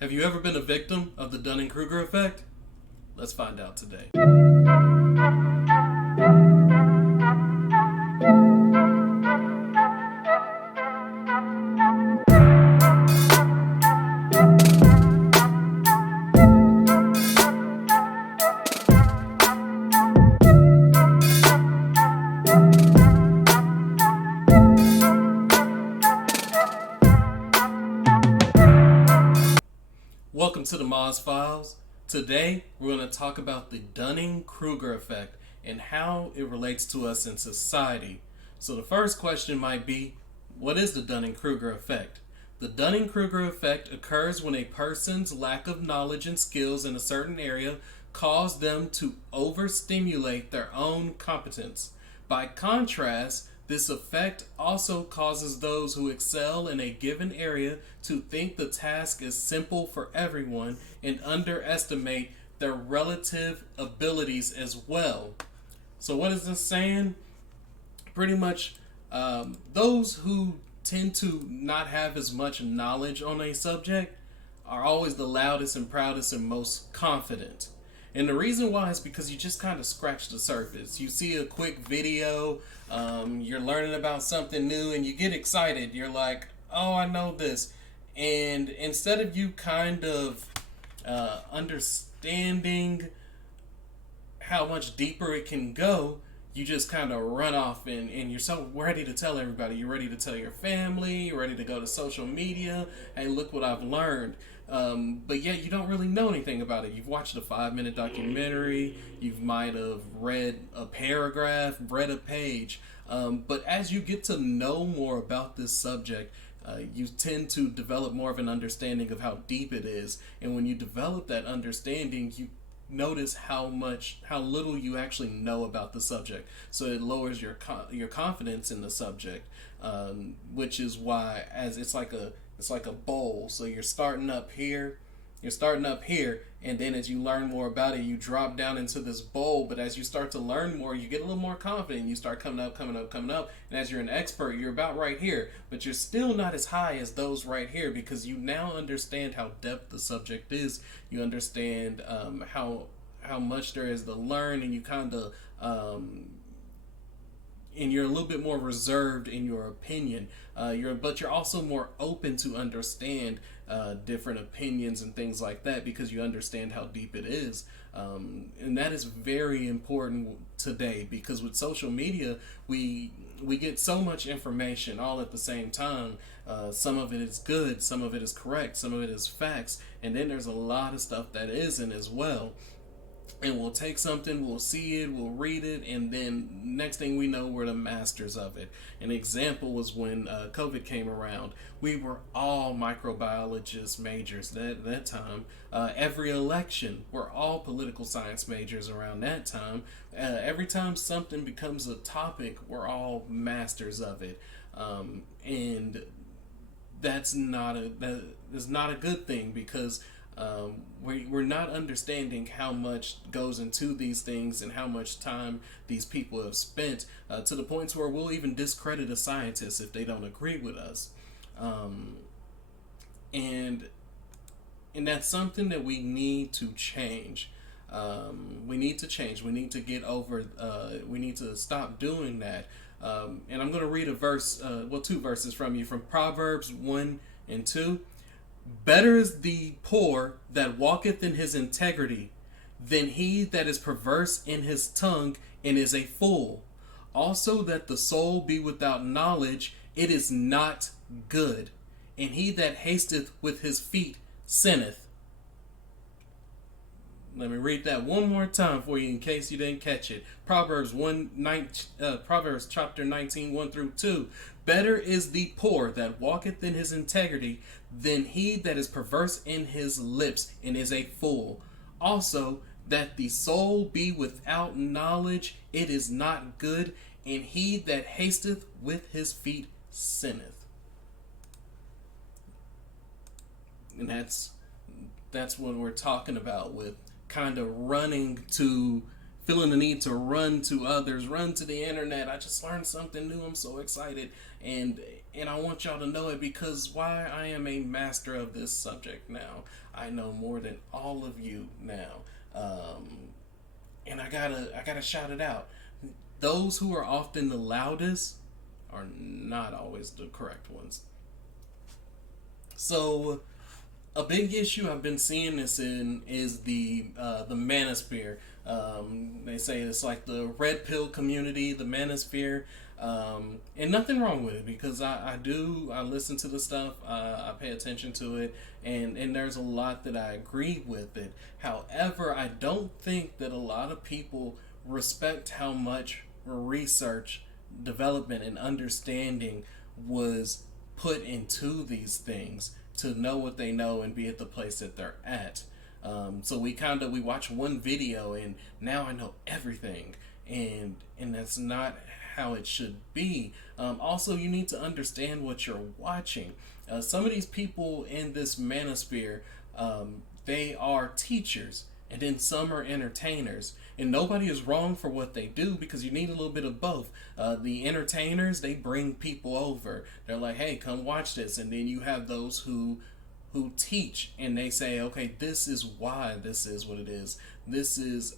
Have you ever been a victim of the Dunning-Kruger effect? Let's find out today. Welcome to the Moz Files. Today, we're going to talk about the Dunning-Kruger effect and how it relates to us in society. So the first question might be, what is the Dunning-Kruger effect? The Dunning-Kruger effect occurs when a person's lack of knowledge and skills in a certain area cause them to overstimulate their own competence. By contrast, this effect also causes those who excel in a given area to think the task is simple for everyone and underestimate their relative abilities as well. So what is this saying? Pretty much those who tend to not have as much knowledge on a subject are always the loudest and proudest and most confident. And the reason why is because you just kind of scratch the surface. You see a quick video, you're learning about something new and you get excited. You're like, oh, I know this. And instead of you kind of understanding how much deeper it can go, you just kind of run off and you're so ready to tell everybody. You're ready to tell your family. You're ready to go to social media. Hey, look what I've learned. But yet you don't really know anything about it. You've watched a 5-minute documentary. You might have read a paragraph, read a page. But as you get to know more about this subject, you tend to develop more of an understanding of how deep it is. And when you develop that understanding, you notice how little you actually know about the subject. So it lowers your confidence in the subject, which is why it's like a bowl. So you're starting up here, and then as you learn more about it, you drop down into this bowl. But as you start to learn more, you get a little more confident. You start coming up. And as you're an expert, you're about right here. But you're still not as high as those right here because you now understand how depth the subject is. You understand how much there is to learn, and you kind of and you're a little bit more reserved in your opinion. But you're also more open to understand different opinions and things like that because you understand how deep it is. And that is very important today because with social media, we get so much information all at the same time. Some of it is good, some of it is correct, some of it is facts, and then there's a lot of stuff that isn't as well. And we'll take something, we'll see it, we'll read it, and then next thing we know, we're the masters of it. An example was when COVID came around. We were all microbiologist majors that time. Every election, we're all political science majors around that time. Every time something becomes a topic, we're all masters of it. And that's not a good thing because we're not understanding how much goes into these things and how much time these people have spent to the points where we'll even discredit a scientist if they don't agree with us. And that's something that we need to change. We need to change. We need to get over. We need to stop doing that. And I'm going to read a verse, two verses from you from Proverbs 1 and 2. Better is the poor that walketh in his integrity than he that is perverse in his tongue and is a fool. Also that the soul be without knowledge, it is not good. And he that hasteth with his feet sinneth. Let me read that one more time for you in case you didn't catch it. Proverbs chapter 19, 1 through 2. Better is the poor that walketh in his integrity than he that is perverse in his lips and is a fool. Also, that the soul be without knowledge, it is not good, and he that hasteth with his feet sinneth. And that's what we're talking about with kind of feeling the need to run to others, run to the internet. I just learned something new. I'm so excited. And And I want y'all to know it because why I am a master of this subject now. I know more than all of you now. And I gotta shout it out. Those who are often the loudest are not always the correct ones. So a big issue I've been seeing this in is the manosphere. They say it's like the red pill community, the manosphere, and nothing wrong with it because I listen to the stuff, I pay attention to it, and there's a lot that I agree with it. However, I don't think that a lot of people respect how much research, development, and understanding was put into these things to know what they know and be at the place that they're at. So we watch one video and now I know everything, and that's not how it should be. Also, you need to understand what you're watching. Some of these people in this manosphere, they are teachers, and then some are entertainers. And nobody is wrong for what they do because you need a little bit of both. The entertainers, they bring people over. They're like, hey, come watch this. And then you have those who teach and they say, okay, this is why this is what it is. This is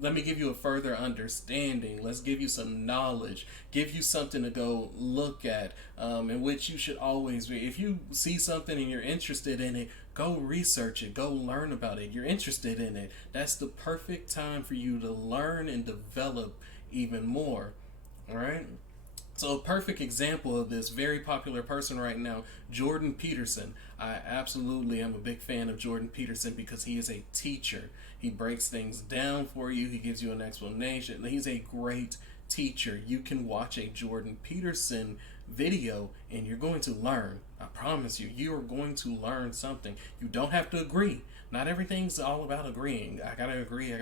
let me give you a further understanding. Let's give you some knowledge, give you something to go look at, in which you should always be. If you see something and you're interested in it, go research it, go learn about it. You're interested in it. That's the perfect time for you to learn and develop even more. All right. So a perfect example of this very popular person right now, Jordan Peterson. I absolutely am a big fan of Jordan Peterson because he is a teacher. He breaks things down for you. He gives you an explanation. He's a great teacher. You can watch a Jordan Peterson video and you're going to learn. I promise you, you are going to learn something. You don't have to agree. Not everything's all about agreeing. I gotta agree.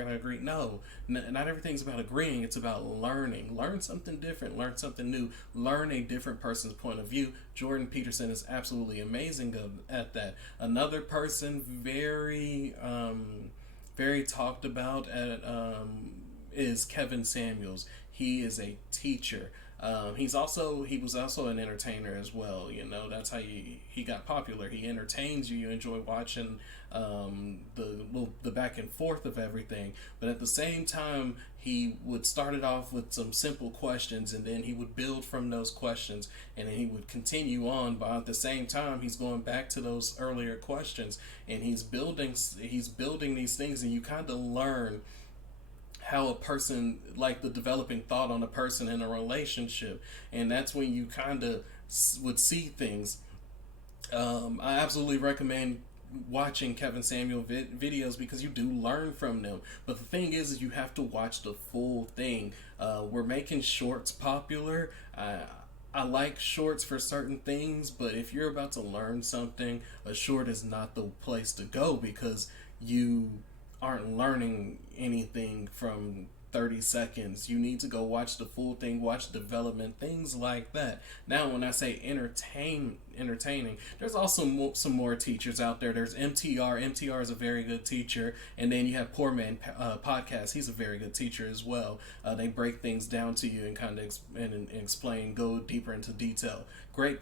No, not everything's about agreeing. It's about learning. Learn something different. Learn something new. Learn a different person's point of view. Jordan Peterson is absolutely amazing at that. Another person very talked about is Kevin Samuels. He is a teacher. He was also an entertainer as well. You know, that's how he got popular. He entertains you. You enjoy watching the back and forth of everything. But at the same time, he would start it off with some simple questions, and then he would build from those questions, and then he would continue on. But at the same time, he's going back to those earlier questions, and he's building these things, and you kind of learn how a person, like the developing thought on a person in a relationship, and that's when you kind of would see things. I absolutely recommend watching Kevin Samuel videos because you do learn from them. But the thing is you have to watch the full thing. We're making shorts popular. I like shorts for certain things, but if you're about to learn something, a short is not the place to go because you aren't learning anything from 30 seconds. You need to go watch the full thing, watch development, things like that. Now, when I say entertaining, there's also some more teachers out there. There's MTR. MTR is a very good teacher. And then you have Poor Man Podcast. He's a very good teacher as well. They break things down to you and kind of explain, go deeper into detail. Great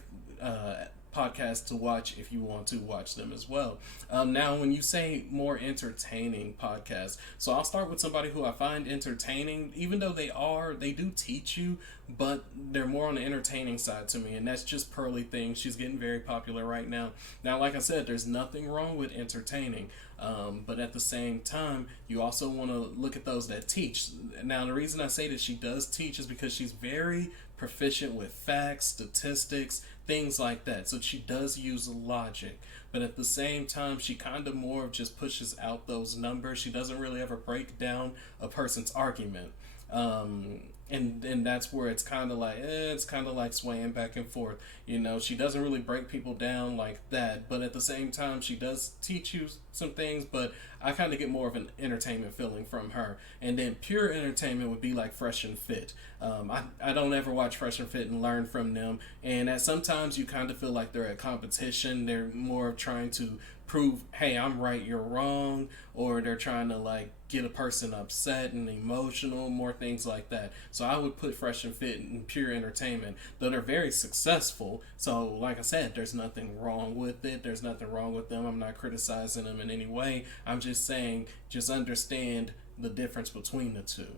podcasts to watch if you want to watch them as well. Now, when you say more entertaining podcasts, so I'll start with somebody who I find entertaining, even though they do teach you, but they're more on the entertaining side to me, and that's just Pearly Things. She's getting very popular right now. Now, like I said, there's nothing wrong with entertaining, but at the same time, you also want to look at those that teach. Now, the reason I say that she does teach is because she's very proficient with facts, statistics, things like that. So she does use logic, but at the same time, she kind of more of just pushes out those numbers. She doesn't really ever break down a person's argument. And that's where it's kind of like swaying back and forth. You know, she doesn't really break people down like that, but at the same time, she does teach you some things, but I kind of get more of an entertainment feeling from her. And then pure entertainment would be like Fresh and Fit. I don't ever watch Fresh and Fit and learn from them, and at sometimes you kind of feel like they're a competition. They're more of trying to prove, hey, I'm right, you're wrong, or they're trying to like get a person upset and emotional, more things like that. So I would put Fresh and Fit in pure entertainment, though they're very successful. So like I said, there's nothing wrong with it. There's nothing wrong with them. I'm not criticizing them in any way. I'm just saying, just understand the difference between the two.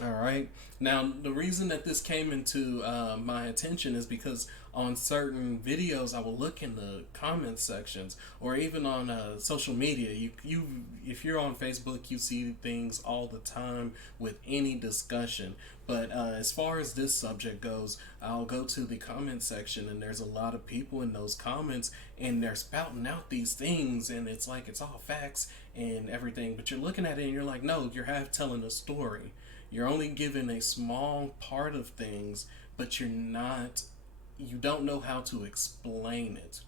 All right. Now, the reason that this came into my attention is because on certain videos, I will look in the comment sections, or even on social media. If you're on Facebook, you see things all the time with any discussion. But as far as this subject goes, I'll go to the comment section, and there's a lot of people in those comments, and they're spouting out these things, and it's like it's all facts and everything. But you're looking at it, and you're like, no, you're half telling a story. You're only given a small part of things, but you don't know how to explain it.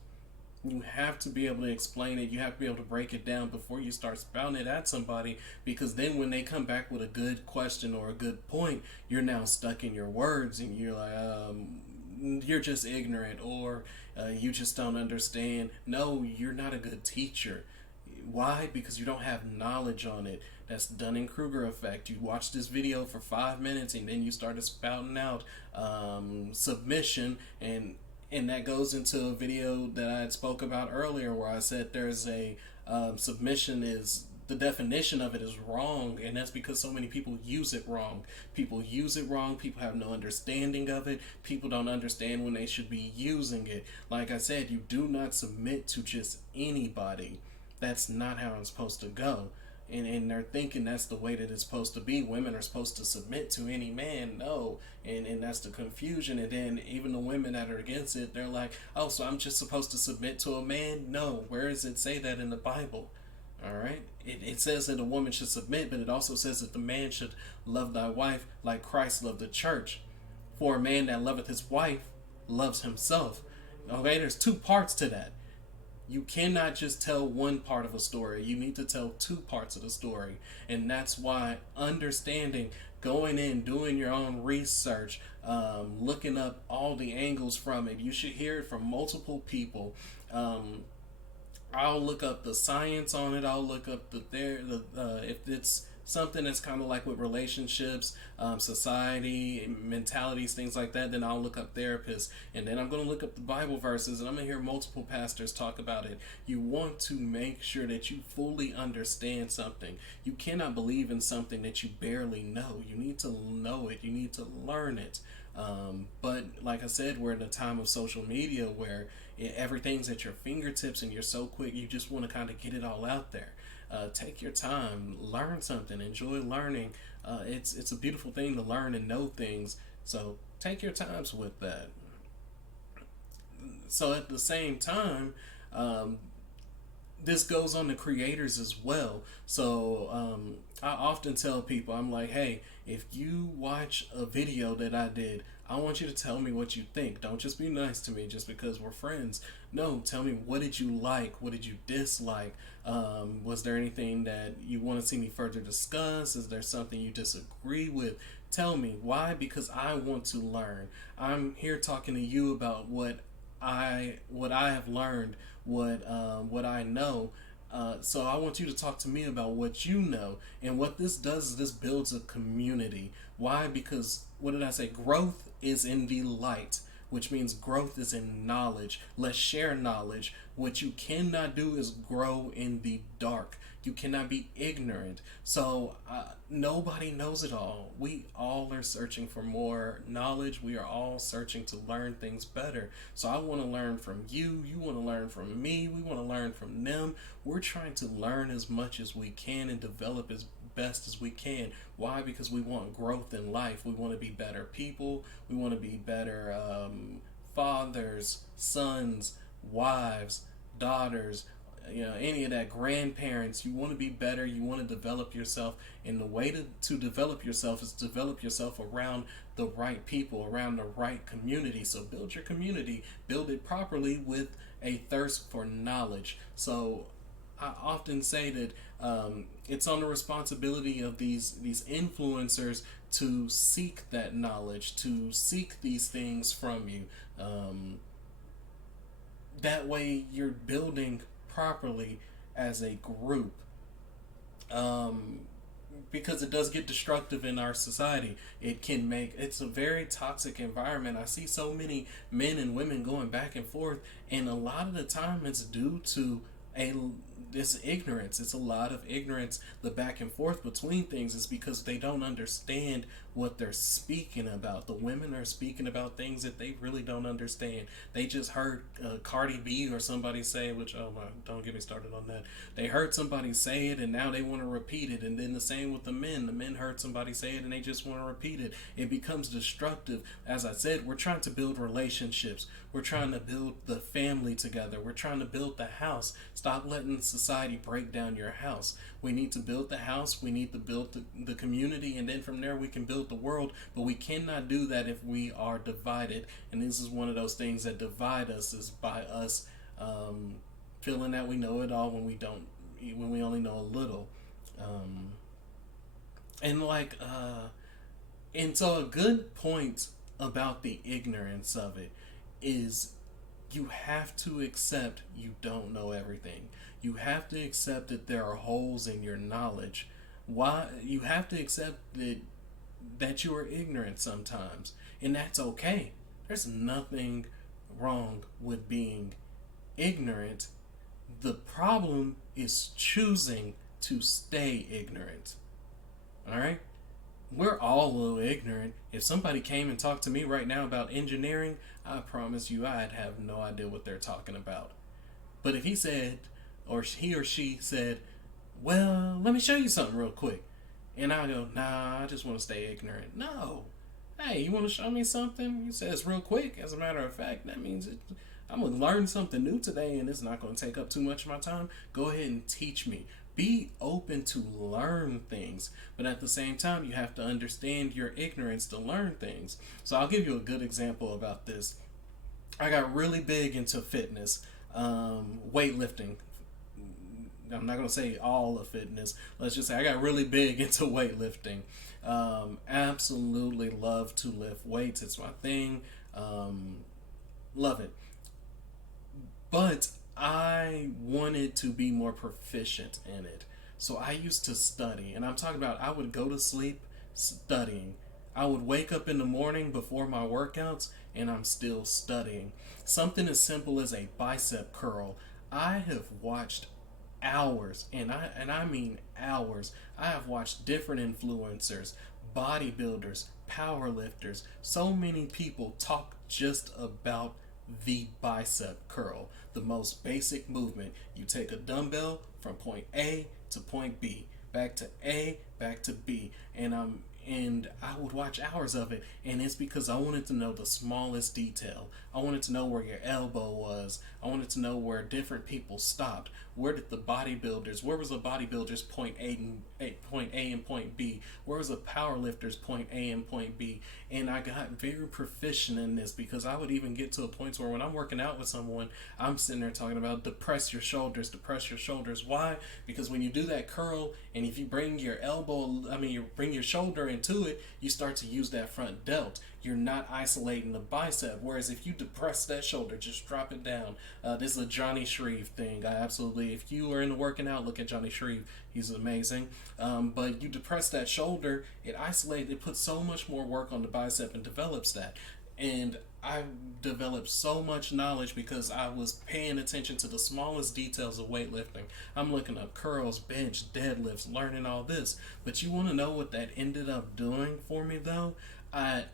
You have to be able to explain it. You have to be able to break it down before you start spouting it at somebody, because then when they come back with a good question or a good point, you're now stuck in your words, and you're like, you're just ignorant, or you just don't understand. No, you're not a good teacher. Why? Because you don't have knowledge on it. That's Dunning-Kruger effect. You watch this video for 5 minutes, and then you started spouting out submission, and that goes into a video that I had spoke about earlier, where I said there's a submission is the definition of it is wrong, and that's because so many people use it wrong. People use it wrong. People have no understanding of it. People don't understand when they should be using it. Like I said, you do not submit to just anybody. That's not how it's supposed to go. And they're thinking that's the way that it's supposed to be. Women are supposed to submit to any man. No. And that's the confusion. And then even the women that are against it, they're like, oh, so I'm just supposed to submit to a man? No. Where does it say that in the Bible? All right. It says that a woman should submit, but it also says that the man should love thy wife like Christ loved the church. For a man that loveth his wife loves himself. Okay, there's two parts to that. You cannot just tell one part of a story. You need to tell two parts of the story. And that's why understanding, going in, doing your own research, looking up all the angles from it. You should hear it from multiple people. I'll look up the science on it. I'll look up if it's something that's kind of like with relationships, society, mentalities, things like that, then I'll look up therapists, and then I'm going to look up the Bible verses, and I'm going to hear multiple pastors talk about it. You want to make sure that you fully understand something. You cannot believe in something that you barely know. You need to know it. You need to learn it. But like I said, we're in a time of social media where everything's at your fingertips, and you're so quick, you just want to kind of get it all out there. Take your time, learn something, enjoy learning. It's a beautiful thing to learn and know things. So take your times with that. So at the same time, this goes on to creators as well. So I often tell people, I'm like, hey, if you watch a video that I did, I want you to tell me what you think. Don't just be nice to me just because we're friends. No, tell me, what did you like? What did you dislike? Was there anything that you want to see me further discuss? Is there something you disagree with? Tell me. Why? Because I want to learn. I'm here talking to you about what I have learned, what I know. So I want you to talk to me about what you know. And what this does is this builds a community. Why? Because, what did I say? Growth is in the light, which means growth is in knowledge. Let's share knowledge. What you cannot do is grow in the dark. You cannot be ignorant. So nobody knows it all. We all are searching for more knowledge. We are all searching to learn things better. So I want to learn from you. You want to learn from me. We want to learn from them. We're trying to learn as much as we can and develop as best as we can. Why? Because we want growth in life. We want to be better people. We want to be better fathers, sons, wives, daughters, any of that, grandparents. You want to be better. You want to develop yourself, and the way to develop yourself is develop yourself around the right people, around the right community. So build your community, build it properly with a thirst for knowledge. So I often say that it's on the responsibility of these influencers to seek that knowledge, to seek these things from you. That way you're building properly as a group. Um, because it does get destructive in our society. It's a very toxic environment. I see so many men and women going back and forth, and a lot of the time it's due to a this ignorance. It's a lot of ignorance. The back and forth between things is because they don't understand what they're speaking about. The women are speaking about things that they really don't understand. They just heard Cardi B or somebody say, which, oh my, don't get me started on that. They heard somebody say it and now they want to repeat it. And then the same with the men. The men heard somebody say it and they just want to repeat it. It becomes destructive. As I said, we're trying to build relationships. We're trying to build the family together. We're trying to build the house. Stop letting society break down your house. We need to build the house. We need to build the community. And then from there we can build the world. But we cannot do that if we are divided. And this is one of those things that divide us, is by us feeling that we know it all when we don't, when we only know a little. And like and so a good point about the ignorance of it is, you have to accept you don't know everything. You have to accept that there are holes in your knowledge. Why? You have to accept that you are ignorant sometimes, and that's okay. There's nothing wrong with being ignorant. The problem is choosing to stay ignorant. All right? We're all a little ignorant. If somebody came and talked to me right now about engineering, I promise you I'd have no idea what they're talking about. But if he said, or he or she said, well, let me show you something real quick, and I go, nah, I just want to stay ignorant. No. Hey, you want to show me something? You said it's real quick. As a matter of fact, that means I'm going to learn something new today, and it's not going to take up too much of my time. Go ahead and teach me. Be open to learn things, but at the same time, you have to understand your ignorance to learn things. So I'll give you a good example about this. I got really big into fitness, weightlifting. I'm not going to say all of fitness. Let's just say I got really big into weightlifting. Absolutely love to lift weights. It's my thing. Love it. But I wanted to be more proficient in it. So I used to study. And I'm talking about, I would go to sleep studying. I would wake up in the morning before my workouts and I'm still studying. Something as simple as a bicep curl. I have watched hours, and I mean hours. I have watched different influencers, bodybuilders, powerlifters, so many people talk just about the bicep curl, the most basic movement. You take a dumbbell from point A to point B, back to A, back to B, and I would watch hours of it, and it's because I wanted to know the smallest detail. I wanted to know where your elbow was. I wanted to know where different people stopped. Where was the bodybuilder's point A and point B? Where was the powerlifter's point A and point B? And I got very proficient in this, because I would even get to a point where when I'm working out with someone, I'm sitting there talking about depress your shoulders. Why? Because when you do that curl, and if you bring your you bring your shoulder into it, you start to use that front delt. You're not isolating the bicep. Whereas if you depress that shoulder, just drop it down. This is a Johnny Shreve thing. If you are into working out, look at Johnny Shreve. He's amazing. But you depress that shoulder, it puts so much more work on the bicep and develops that. And I developed so much knowledge because I was paying attention to the smallest details of weightlifting. I'm looking up curls, bench, deadlifts, learning all this. But you want to know what that ended up doing for me, though? I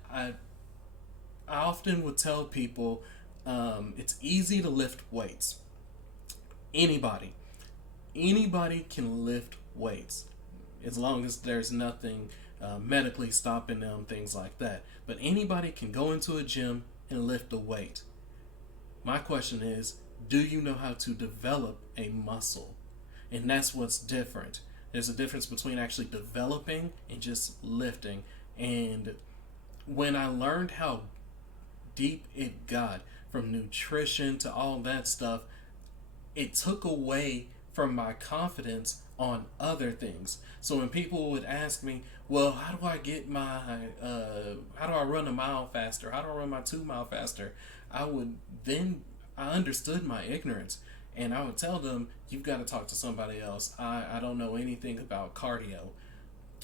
often would tell people it's easy to lift weights. Anybody can lift weights, as long as there's nothing medically stopping them, things like that. But anybody can go into a gym and lift a weight. My question is, do you know how to develop a muscle? And that's what's different. There's a difference between actually developing and just lifting. And when I learned how deep it got, from nutrition to all that stuff, it took away from my confidence on other things. So when people would ask me, well, how do I run a mile faster? How do I run my 2 mile faster? I understood my ignorance, And I would tell them, you've got to talk to somebody else. I don't know anything about cardio.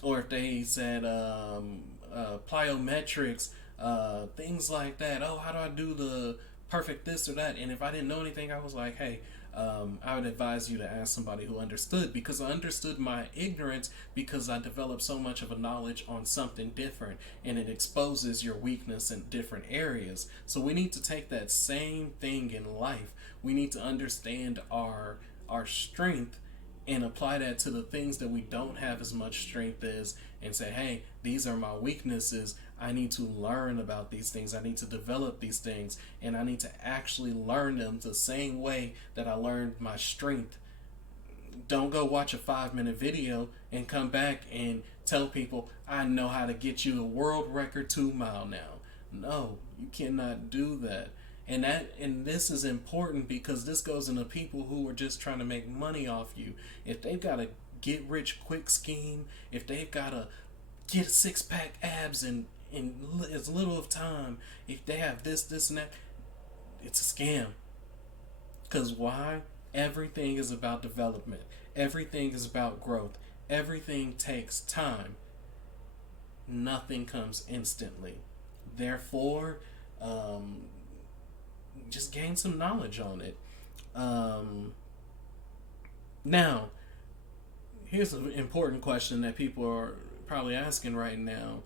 Or if they said plyometrics, things like that. Oh, how do I do the perfect this or that? And if I didn't know anything, I was like, hey, I would advise you to ask somebody who understood, because I understood my ignorance, because I developed so much of a knowledge on something different, and it exposes your weakness in different areas. So we need to take that same thing in life. We need to understand our strength and apply that to the things that we don't have as much strength as, and say, hey, these are my weaknesses. I need to learn about these things. I need to develop these things, and I need to actually learn them the same way that I learned my strength. Don't go watch a 5-minute video and come back and tell people, I know how to get you a world record 2 mile now. No, you cannot do that. And this is important, because this goes into people who are just trying to make money off you. If they've got a get rich quick scheme, if they've got to get 6-pack abs in as little of time, if they have this and that, it's a scam. Because why? Everything is about development. Everything is about growth. Everything takes time. Nothing comes instantly. Therefore, just gain some knowledge on it. Now, here's an important question that people are probably asking right now.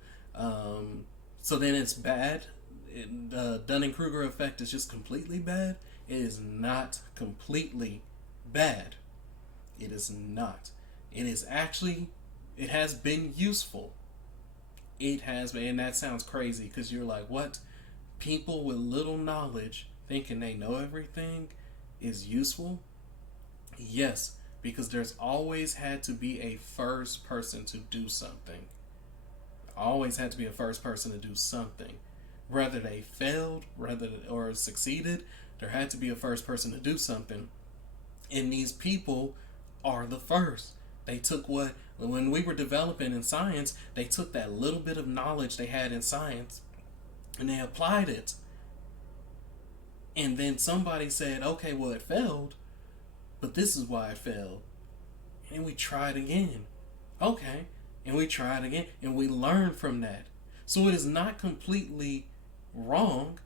So then it's bad? The Dunning-Kruger effect is just completely bad? It is not completely bad. It is not. It is actually, it has been useful. It has been, and that sounds crazy, because you're like, what? People with little knowledge thinking they know everything is useful? Yes, because there's always had to be a first person to do something. Always had to be a first person to do something. Whether they failed, or succeeded, there had to be a first person to do something. And these people are the first. They took when we were developing in science, they took that little bit of knowledge they had in science and they applied it. And then somebody said, okay, well, it failed, but this is why it failed. And we tried again. Okay. And we tried again. And we learned from that. So it is not completely wrong,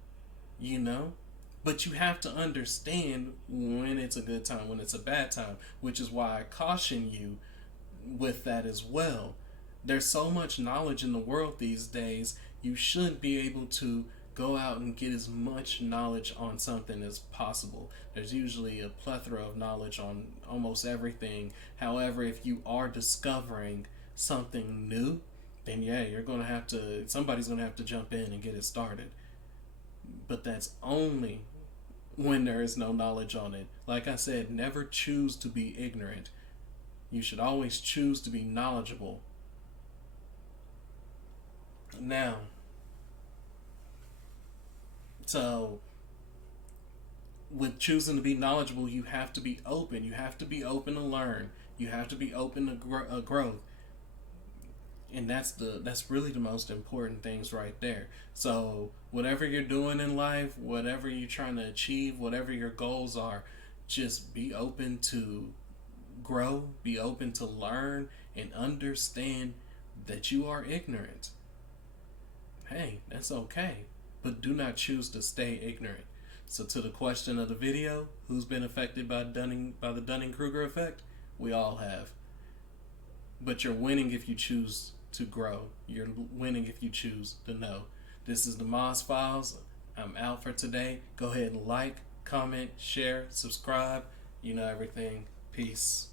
but you have to understand when it's a good time, when it's a bad time, which is why I caution you with that as well. There's so much knowledge in the world these days, you should be able to go out and get as much knowledge on something as possible. There's usually a plethora of knowledge on almost everything. However, if you are discovering something new, then yeah, somebody's gonna have to jump in and get it started. But that's only when there is no knowledge on it. Like I said, never choose to be ignorant. You should always choose to be knowledgeable. Now, so with choosing to be knowledgeable, you have to be open. You have to be open to learn. You have to be open to growth. And that's really the most important things right there. So whatever you're doing in life, whatever you're trying to achieve, whatever your goals are, just be open to grow, be open to learn, and understand that you are ignorant. Hey, that's okay, but do not choose to stay ignorant. So to the question of the video, who's been affected by the Dunning-Kruger effect? We all have. But you're winning if you choose to grow. You're winning if you choose to know. This is the Moz Files. I'm out for today. Go ahead and like, comment, share, subscribe. You know everything. Peace.